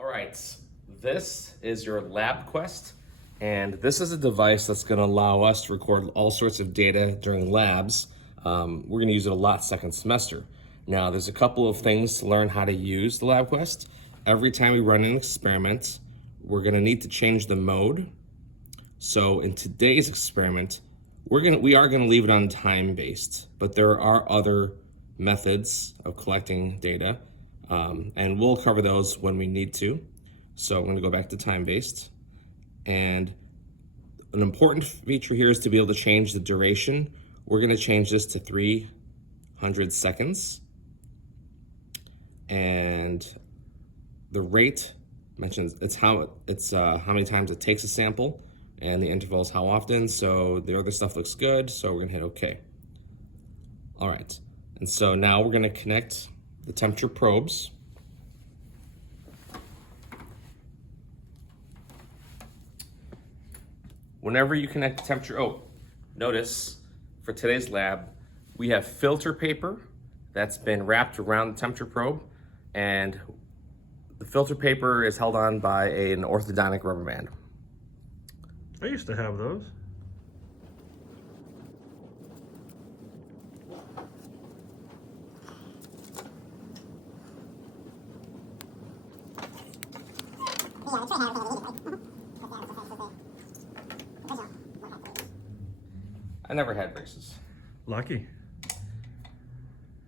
All right, this is your Lab Quest, and this is a device that's going to allow us to record all sorts of data during labs. We're going to use it a lot second semester. Now, there's a couple of things to learn how to use the Lab Quest. Every time we run an experiment, we're going to need to change the mode. So in today's experiment, we are going to leave it on time-based, but there are other methods of collecting data. And we'll cover those when we need to. So I'm going to go back to time-based. And an important feature here is to be able to change the duration. We're going to change this to 300 seconds. And the rate mentions it's how many times it takes a sample, and the interval is how often. So the other stuff looks good, so we're going to hit OK. All right, and so now we're going to connect the temperature probes. Whenever you connect the temperature, notice for today's lab, we have filter paper that's been wrapped around the temperature probe, and the filter paper is held on by an orthodontic rubber band. I used to have those. I never had braces. Lucky.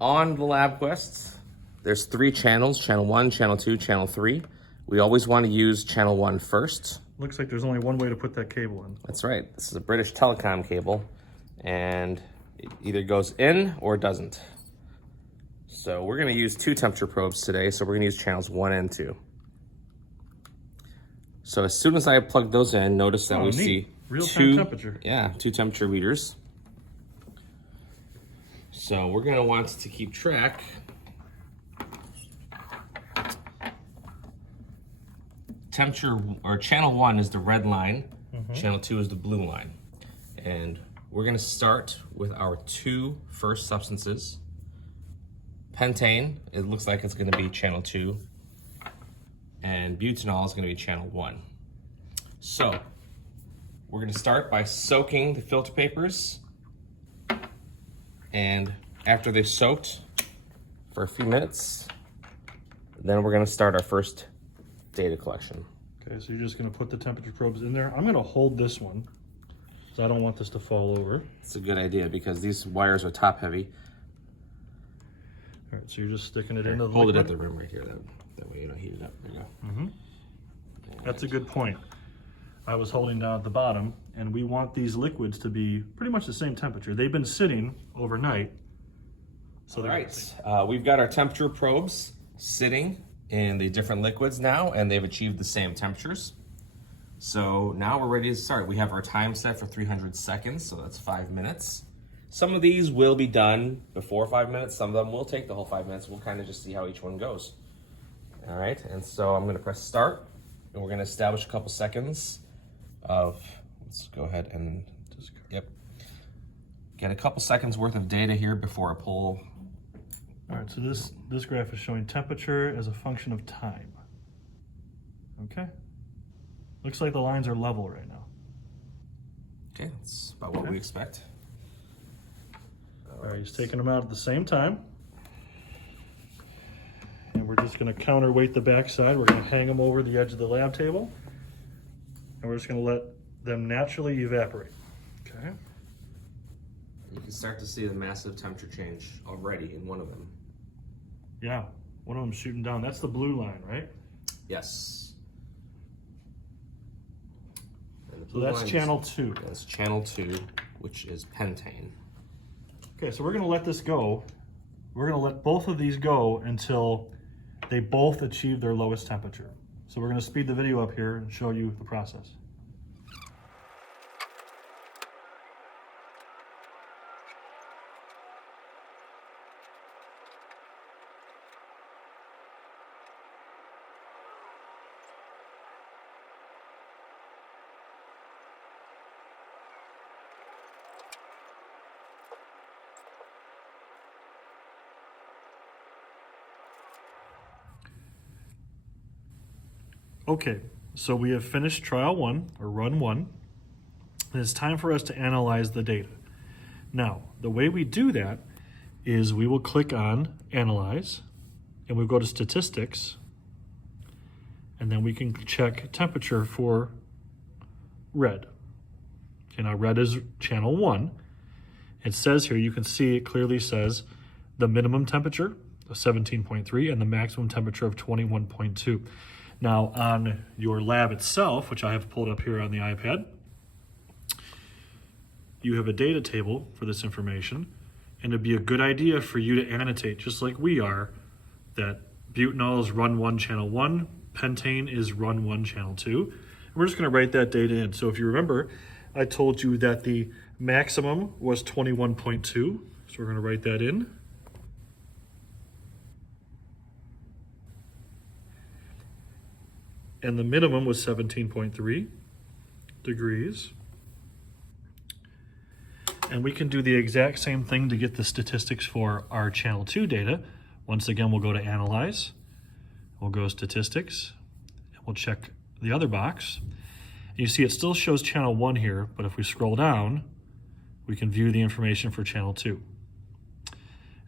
On the Lab Quest, there's 3 channels, channel 1, channel 2, channel 3. We always want to use channel 1 first. Looks like there's only one way to put that cable in. That's right. This is a British telecom cable, and it either goes in or doesn't. So we're going to use 2 temperature probes today, so we're going to use channels 1 and 2. So as soon as I plug those in, notice that we see real-time temperature. Yeah, 2 temperature readers. So we're going to want to keep track. Temperature, or channel 1 is the red line, channel 2 is the blue line. And we're going to start with our 2 first substances. Pentane, it looks like it's going to be channel 2. And butanol is going to be channel 1. So we're going to start by soaking the filter papers. And after they've soaked for a few minutes, then we're going to start our first data collection. Okay, so you're just going to put the temperature probes in there. I'm going to hold this one, because I don't want this to fall over. It's a good idea because these wires are top heavy. All right, so you're just sticking it into the Hold liquid. it at the rim right here. That way you don't heat it up. There you go. That's a good point. I was holding down at the bottom, and we want these liquids to be pretty much the same temperature. They've been sitting overnight. So All right, we've got our temperature probes sitting in the different liquids now, and they've achieved the same temperatures. So now we're ready to start. We have our time set for 300 seconds, so that's 5 minutes. Some of these will be done before 5 minutes. Some of them will take the whole 5 minutes. We'll kind of just see how each one goes. All right, and so I'm gonna press start, and we're gonna establish a couple seconds of, let's go ahead and, get a couple seconds worth of data here before I pull. All right, so this graph is showing temperature as a function of time. Okay. Looks like the lines are level right now. Okay, that's about what we expect. All right, he's taking them out at the same time. And we're just gonna counterweight the backside. We're gonna hang them over the edge of the lab table. And we're just gonna let them naturally evaporate. Okay. You can start to see the massive temperature change already in one of them. Yeah, one of them's shooting down. That's the blue line, right? Yes. So that's channel 2. That's channel 2, which is pentane. Okay, so we're gonna let this go. We're gonna let both of these go until they both achieve their lowest temperature. So we're gonna speed the video up here and show you the process. Okay, so we have finished trial 1, or run 1, and it's time for us to analyze the data. Now, the way we do that is we will click on Analyze, and we go to Statistics, and then we can check temperature for red. Okay, now red is channel 1. It says here, you can see it clearly says the minimum temperature of 17.3 and the maximum temperature of 21.2. Now on your lab itself, which I have pulled up here on the iPad, you have a data table for this information, and it'd be a good idea for you to annotate, just like we are, that butanol is run 1 channel 1, pentane is run 1 channel 2. And we're just going to write that data in. So if you remember, I told you that the maximum was 21.2, so we're going to write that in. And the minimum was 17.3 degrees. And we can do the exact same thing to get the statistics for our channel 2 data. Once again, we'll go to Analyze, we'll go Statistics, and we'll check the other box. And you see it still shows channel 1 here, but if we scroll down, we can view the information for channel 2.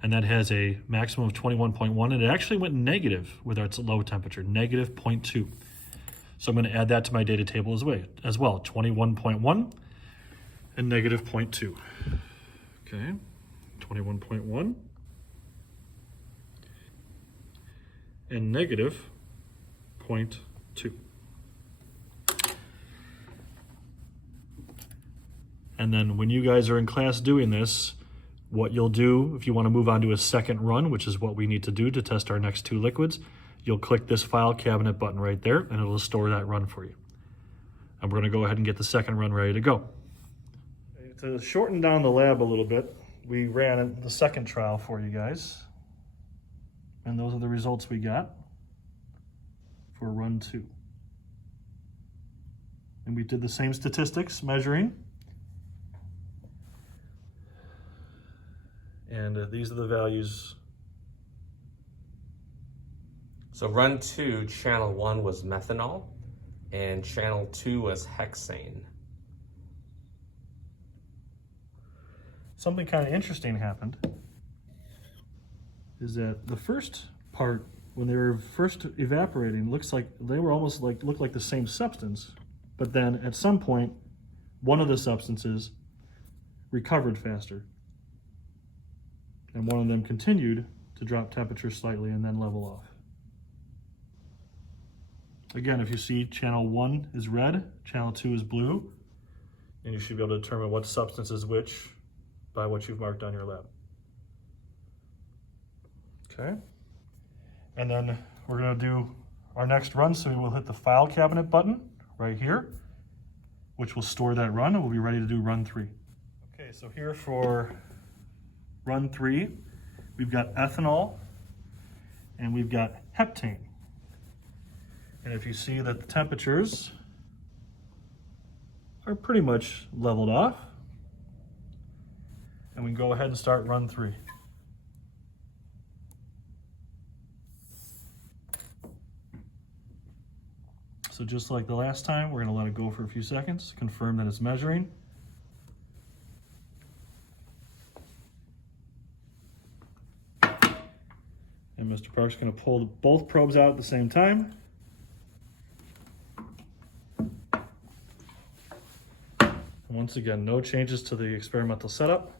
And that has a maximum of 21.1, and it actually went negative with its low temperature, negative 0.2. So I'm going to add that to my data table as well, 21.1 and negative 0.2. Okay, 21.1 and negative 0.2. And then when you guys are in class doing this, what you'll do if you want to move on to a second run, which is what we need to do to test our next 2 liquids, you'll click this file cabinet button right there, and it'll store that run for you. And we're going to go ahead and get the second run ready to go. To shorten down the lab a little bit, we ran the second trial for you guys. And those are the results we got for run 2. And we did the same statistics, measuring. And these are the values. So run 2, channel 1 was methanol, and channel 2 was hexane. Something kind of interesting happened, is that the first part, when they were first evaporating, looks like they were almost looked like the same substance, but then at some point, one of the substances recovered faster, and one of them continued to drop temperature slightly and then level off. Again, if you see channel 1 is red, channel 2 is blue, and you should be able to determine what substance is which by what you've marked on your lab. Okay. And then we're going to do our next run, so we will hit the file cabinet button right here, which will store that run, and we'll be ready to do run 3. Okay, so here for run 3, we've got ethanol and we've got heptane. And if you see that the temperatures are pretty much leveled off, and we can go ahead and start run 3. So just like the last time, we're going to let it go for a few seconds, confirm that it's measuring. And Mr. Park's going to pull both probes out at the same time. And once again, no changes to the experimental setup.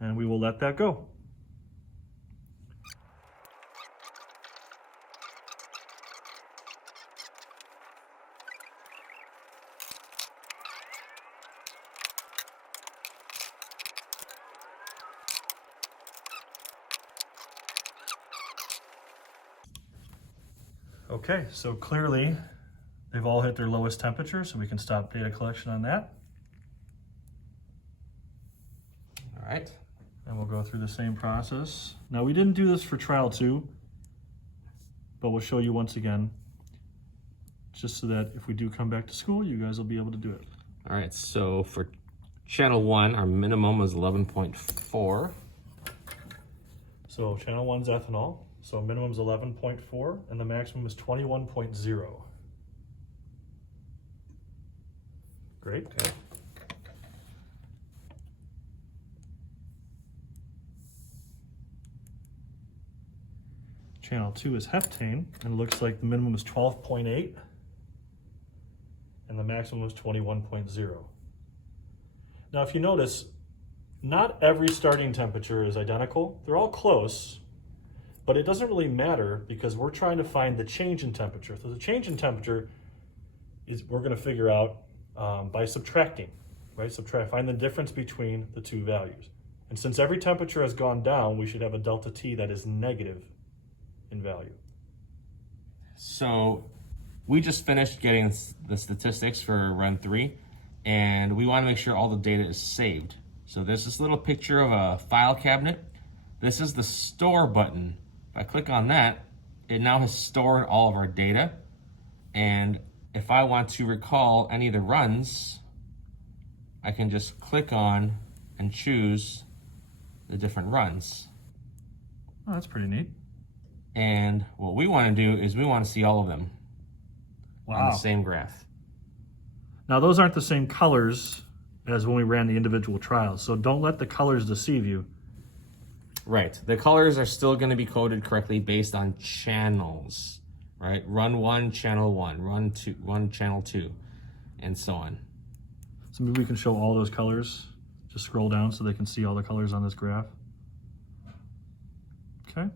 And we will let that go. Okay, so clearly they've all hit their lowest temperature, so we can stop data collection on that. All right. And we'll go through the same process. Now, we didn't do this for trial 2, but we'll show you once again, just so that if we do come back to school, you guys will be able to do it. All right, so for channel 1, our minimum was 11.4. So channel 1's ethanol, so minimum is 11.4 and the maximum is 21.0. Great. Okay. Channel 2 is heptane, and it looks like the minimum is 12.8 and the maximum is 21.0. Now, if you notice, not every starting temperature is identical. They're all close, but it doesn't really matter because we're trying to find the change in temperature. So the change in temperature is we're going to figure out by subtracting, right? Find the difference between the two values. And since every temperature has gone down, we should have a delta T that is negative in value. So we just finished getting the statistics for run 3, and we want to make sure all the data is saved. So there's this little picture of a file cabinet. This is the store button. If I click on that, it now has stored all of our data. And if I want to recall any of the runs, I can just click on and choose the different runs. Oh, that's pretty neat. And what we want to do is we want to see all of them on the same graph. Now those aren't the same colors as when we ran the individual trials, so don't let the colors deceive you. Right, the colors are still going to be coded correctly based on channels, right? Run 1, channel 1, run 2, run channel 2, and so on. So maybe we can show all those colors. Just scroll down so they can see all the colors on this graph. Okay.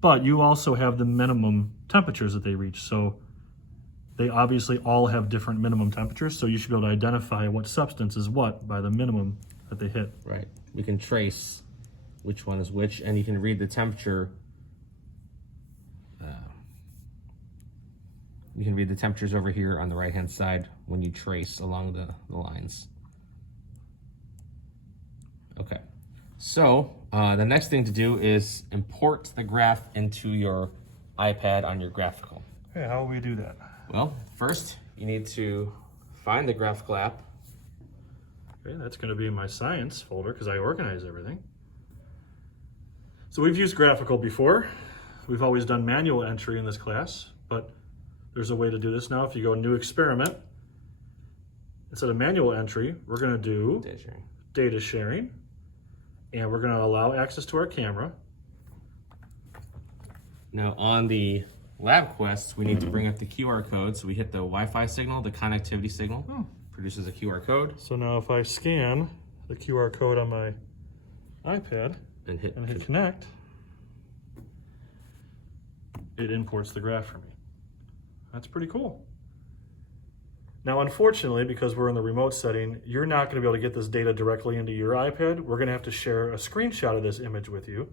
But you also have the minimum temperatures that they reach. So they obviously all have different minimum temperatures. So you should be able to identify what substance is what by the minimum that they hit. Right. We can trace which one is which, and you can read the temperature. You can read the temperatures over here on the right-hand side when you trace along the lines. Okay. So the next thing to do is import the graph into your iPad on your graphical. Okay, how will we do that? Well, first you need to find the graphical app. Okay, that's going to be in my science folder because I organize everything. So we've used graphical before. We've always done manual entry in this class, but there's a way to do this now. If you go new experiment, instead of manual entry, we're going to do data sharing. And we're going to allow access to our camera. Now on the lab quest, we need to bring up the QR code. So we hit the Wi-Fi signal, the connectivity signal, produces a QR code. So now if I scan the QR code on my iPad and hit connect, it imports the graph for me. That's pretty cool. Now, unfortunately, because we're in the remote setting, you're not going to be able to get this data directly into your iPad. We're going to have to share a screenshot of this image with you.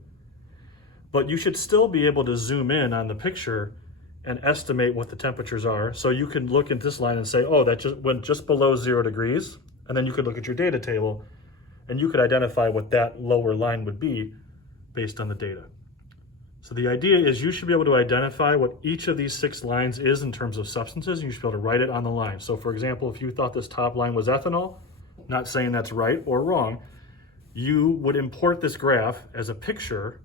But you should still be able to zoom in on the picture and estimate what the temperatures are. So you can look at this line and say, oh, that just went just below 0 degrees. And then you could look at your data table and you could identify what that lower line would be based on the data. So the idea is you should be able to identify what each of these 6 lines is in terms of substances, and you should be able to write it on the line. So for example, if you thought this top line was ethanol, not saying that's right or wrong, you would import this graph as a picture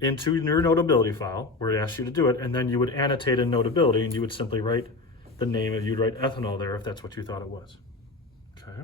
into your notability file where it asks you to do it, and then you would annotate in notability and you would simply write the name, and you'd write ethanol there if that's what you thought it was. Okay.